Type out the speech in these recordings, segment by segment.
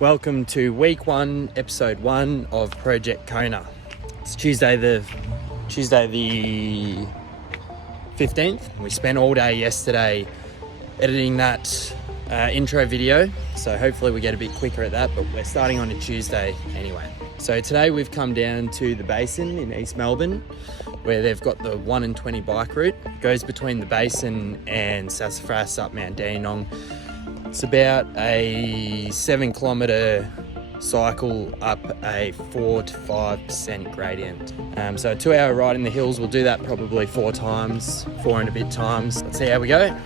Welcome to week 1, episode 1 of Project Kona. It's Tuesday the 15th. We spent all day yesterday editing that intro video, so hopefully we get a bit quicker at that, but we're starting on a Tuesday anyway. So today we've come down to the basin in East Melbourne, where they've got the 1 and 20 bike route. It goes between the basin and Sassafras up Mount Dandenong. It's about a 7-kilometre cycle up a 4 to 5% gradient. So a 2-hour ride in the hills. We'll do that probably 4 times, 4 and a bit times. Let's see how we go.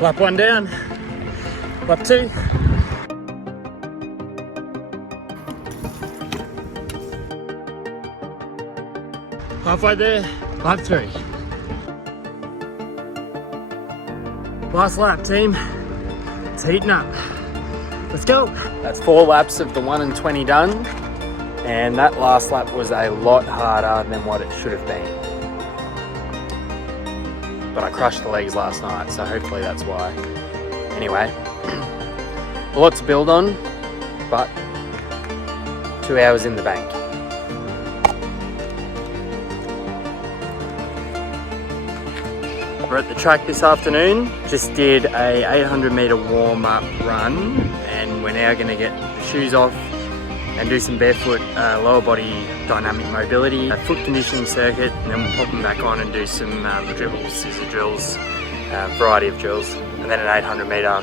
Lap 1 down. Lap 2. Halfway there, lap 3. Last lap, team. It's heating up. Let's go. That's 4 laps of the 1 and 20 done. And that last lap was a lot harder than what it should have been. But I crushed the legs last night, so hopefully that's why. Anyway, a lot to build on, but 2 hours in the bank. We're at the track this afternoon. Just did a 800 metre warm-up run, and we're now going to get the shoes off and do some barefoot lower body dynamic mobility, a foot conditioning circuit, and then we'll pop them back on and do some dribbles, scissor drills, variety of drills, and then an 800 metre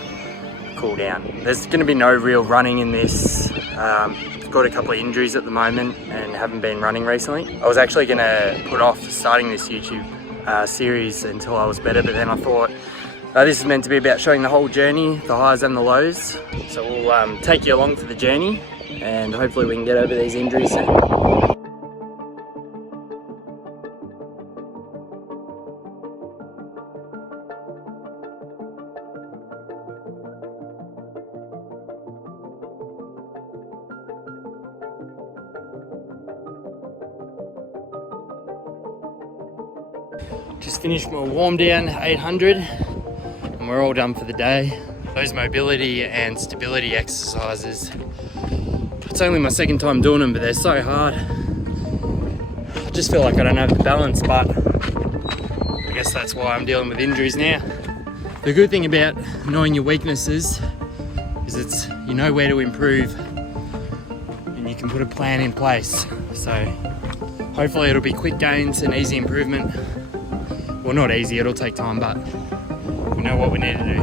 cool down. There's going to be no real running in this. I've got a couple of injuries at the moment and haven't been running recently. I was actually going to put off starting this YouTube series until I was better, but then I thought this is meant to be about showing the whole journey, the highs and the lows. So we'll take you along for the journey, and hopefully we can get over these injuries soon. Just finished my warm down 800 and we're all done for the day. Those mobility and stability exercises, it's only my second time doing them, but they're so hard. I just feel like I don't have the balance, but I guess that's why I'm dealing with injuries now. The good thing about knowing your weaknesses is you know where to improve and you can put a plan in place. So hopefully it'll be quick gains and easy improvement. Well, not easy, it'll take time, but we know what we need to do.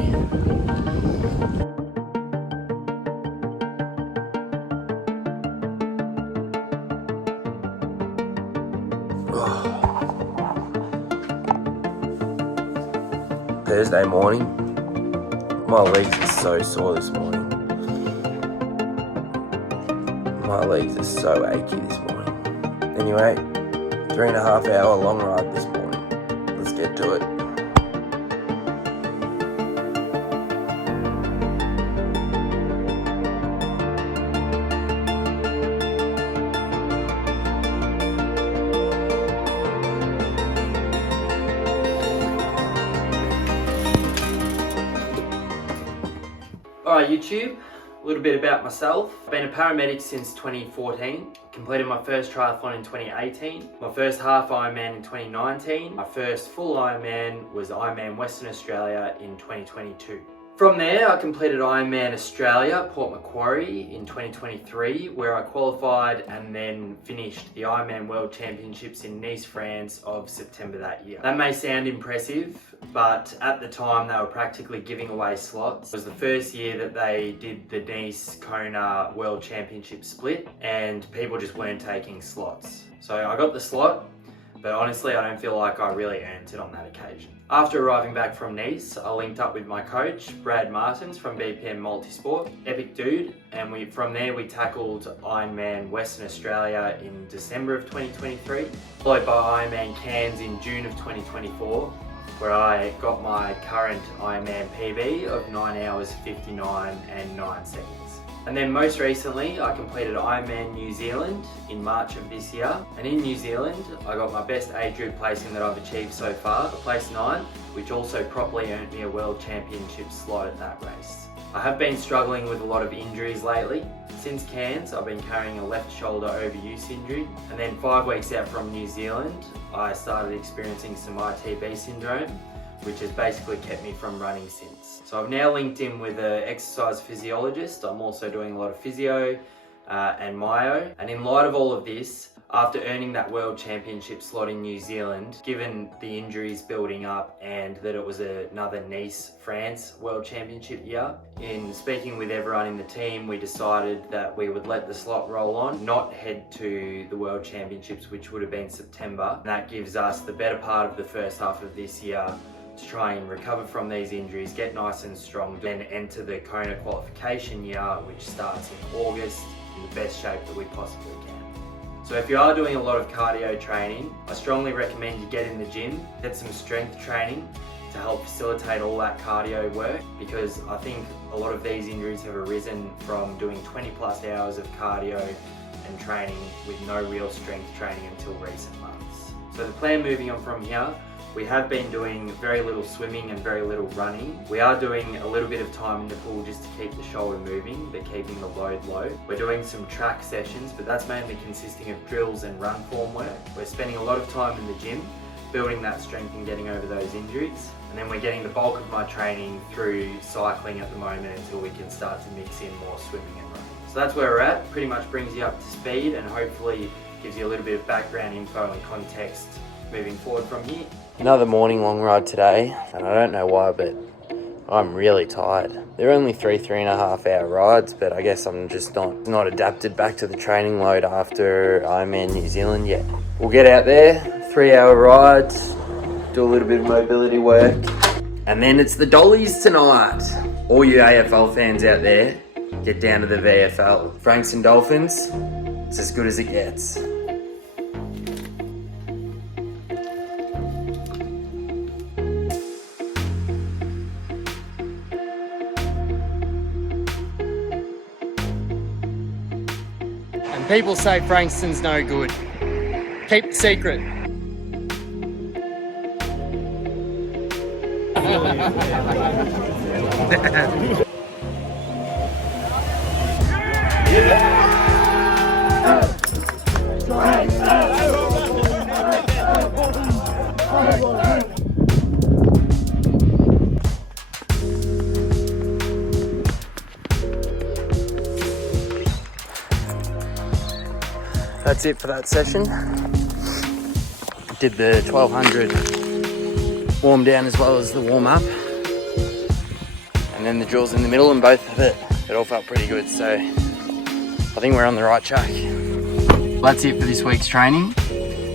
Thursday morning. My legs are so sore this morning. My legs are so achy this morning. Anyway, 3.5 hour long ride this morning. Let's get to it. Alright YouTube, a little bit about myself. I've been a paramedic since 2014. Completed my first triathlon in 2018. My first half Ironman in 2019. My first full Ironman was Ironman Western Australia in 2022. From there, I completed Ironman Australia, Port Macquarie in 2023, where I qualified and then finished the Ironman World Championships in Nice, France of September that year. That may sound impressive, but at the time they were practically giving away slots. It was the first year that they did the Nice Kona World Championship split and people just weren't taking slots. So I got the slot, but honestly I don't feel like I really earned it on that occasion. After arriving back from Nice, I linked up with my coach, Brad Martins from BPM Multisport, epic dude, and from there we tackled Ironman Western Australia in December of 2023, followed by Ironman Cairns in June of 2024, where I got my current Ironman PB of 9 hours 59 and 9 seconds. And then most recently, I completed Ironman New Zealand in March of this year. And in New Zealand, I got my best age group placing that I've achieved so far, placed 9th, which also properly earned me a World Championship slot at that race. I have been struggling with a lot of injuries lately. Since Cairns, I've been carrying a left shoulder overuse injury. And then 5 weeks out from New Zealand, I started experiencing some ITB syndrome, which has basically kept me from running since. So I've now linked in with an exercise physiologist. I'm also doing a lot of physio and myo. And in light of all of this, after earning that World Championship slot in New Zealand, given the injuries building up and that it was another Nice, France World Championship year, in speaking with everyone in the team, we decided that we would let the slot roll on, not head to the World Championships, which would have been September. And that gives us the better part of the first half of this year to try and recover from these injuries, get nice and strong, then enter the Kona qualification year, which starts in August, in the best shape that we possibly can. So if you are doing a lot of cardio training, I strongly recommend you get in the gym, get some strength training to help facilitate all that cardio work, because I think a lot of these injuries have arisen from doing 20 plus hours of cardio and training with no real strength training until recent months. So the plan moving on from here, we have been doing very little swimming and very little running. We are doing a little bit of time in the pool just to keep the shoulder moving, but keeping the load low. We're doing some track sessions, but that's mainly consisting of drills and run form work. We're spending a lot of time in the gym, building that strength and getting over those injuries. And then we're getting the bulk of my training through cycling at the moment until we can start to mix in more swimming and running. So that's where we're at. Pretty much brings you up to speed and hopefully gives you a little bit of background info and context moving forward from here. Another morning long ride today, and I don't know why, but I'm really tired. They're only 3.5 hour rides, but I guess I'm just not adapted back to the training load after Ironman New Zealand yet. We'll get out there, 3-hour rides, do a little bit of mobility work, and then it's the dollies tonight. All you AFL fans out there, get down to the VFL. Frankston Dolphins, it's as good as it gets. People say Frankston's no good. Keep the secret. That's it for that session. Did the 1200 warm down as well as the warm up, and then the drills in the middle, and both of it all felt pretty good. So I think we're on the right track. That's it for this week's training.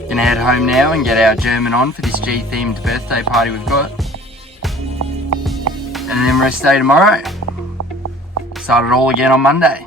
Gonna head home now and get our German on for this G-themed birthday party we've got. And then rest day tomorrow. Start it all again on Monday.